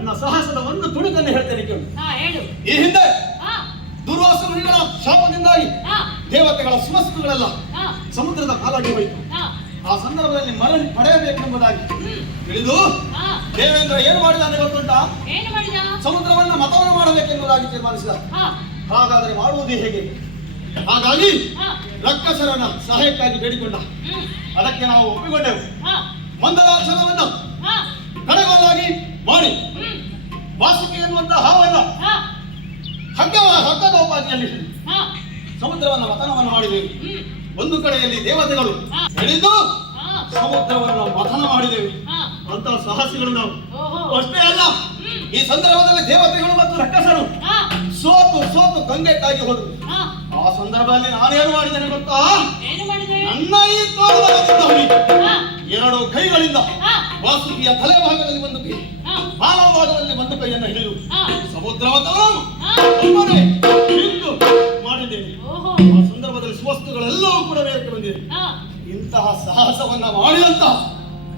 ನನ್ನ ಸಾಹಸದ ಒಂದು ತುಣುಕನ್ನು ಹೇಳ್ತೇನೆ ಕೇಳು. ಹೇಳು. ಈ ಹಿಂದೆ ದುರ್ವಾಸ ಮುನಿಗಳ ಶಾಪದಿಂದಾಗಿ ದೇವತೆಗಳ ಸುಮಸ್ತುಗಳೆಲ್ಲ ಸಮುದ್ರದ ಪಾಲಾಗಿ ಹೋಯಿತು. ಆ ಸಂದರ್ಭದಲ್ಲಿ ಮರಳಿ ಪಡೆಯಬೇಕೆಂಬುದಾಗಿ ತಿಳಿದು ದೇವೇಂದ್ರ ಏನು ಮಾಡಿದಾನೆ ಗೊತ್ತುಂಟಾ? ಸಮುದ್ರವನ್ನ ಮತವನ್ನು ಮಾಡಬೇಕೆಂಬುದಾಗಿ ತೀರ್ಮಾನಿಸಿದ. ಹಾಗಾದರೆ ಮಾಡುವುದು ಹೇಗೆ? ಹಾಗಾಗಿ ರಕ್ಕಸರನ್ನ ಸಹಾಯಕ್ಕಾಗಿ ಬೇಡಿಕೊಂಡ. ಅದಕ್ಕೆ ನಾವು ಒಪ್ಪಿಕೊಂಡೆವು. ಮಂದರಾಚಲವನ್ನು ಕಡೆಗೊಲಾಗಿ ಮಾಡಿ ವಾಸುಕಿ ಎನ್ನುವಂತಹ ಹಾವನ್ನ ಹಗ್ಗದ ಉಪಾಧಿಯಲ್ಲಿ ಸಮುದ್ರವನ್ನ ಮಥನವನ್ನು ಮಾಡಿದೆವು. ಒಂದು ಕಡೆಯಲ್ಲಿ ದೇವತೆಗಳು ಹಿಡಿದು ಸಮುದ್ರವನ್ನು ಮಥನ ಮಾಡಿದೆವು. ಅಂತಹ ಸಾಹಸಿಗಳು ನಾವು. ಅಷ್ಟೇ ಅಲ್ಲ, ಈ ಸಂದರ್ಭದಲ್ಲಿ ದೇವತೆಗಳು ಮತ್ತು ರಕ್ಕಸರು ಸೋತು ಗಂಗೆಕ್ಕಾಗಿ ಹೋದರು. ಆ ಸಂದರ್ಭದಲ್ಲಿ ನಾನೇನು ಮಾಡಿದ್ದೇನೆ ಗೊತ್ತಾ? ನನ್ನ ಈ ತೋಳದಲ್ಲಿ ಎರಡು ಕೈಗಳಿಂದ ವಾಸುಕಿಯ ತಲೆ ಭಾಗದಲ್ಲಿ ಒಂದು ಕೈ, ಮಾನವ ಭಾಗದಲ್ಲಿ ಒಂದು ಕೈಯನ್ನು ಹಿಡಿದು ಸಮುದ್ರ ಮತವನ್ನು ನಿಂತು ಮಾಡಿದ್ದೇನೆ. ಆ ಸಂದರ್ಭದಲ್ಲಿ ಸುವಸ್ತುಗಳೆಲ್ಲವೂ ಕೂಡ ಮೇಲಕ್ಕೆ ಬಂದಿದೆ. ಇಂತಹ ಸಾಹಸವನ್ನ ಮಾಡಿದಂತ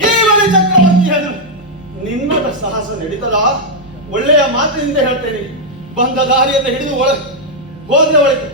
ಈ ಬಲಿ ಚಕ್ರವರ್ತಿ ಹೇಳಿದ್ರು, ನಿನ್ನದ ಸಾಹಸ ನಡೀತದ? ಒಳ್ಳೆಯ ಮಾತಿನಿಂದ ಹೇಳ್ತೇನೆ. ಬಂದ ದಾರಿಯನ್ನು ಹಿಡಿದು ಹೋದ್ರೆ ಒಳಗೆ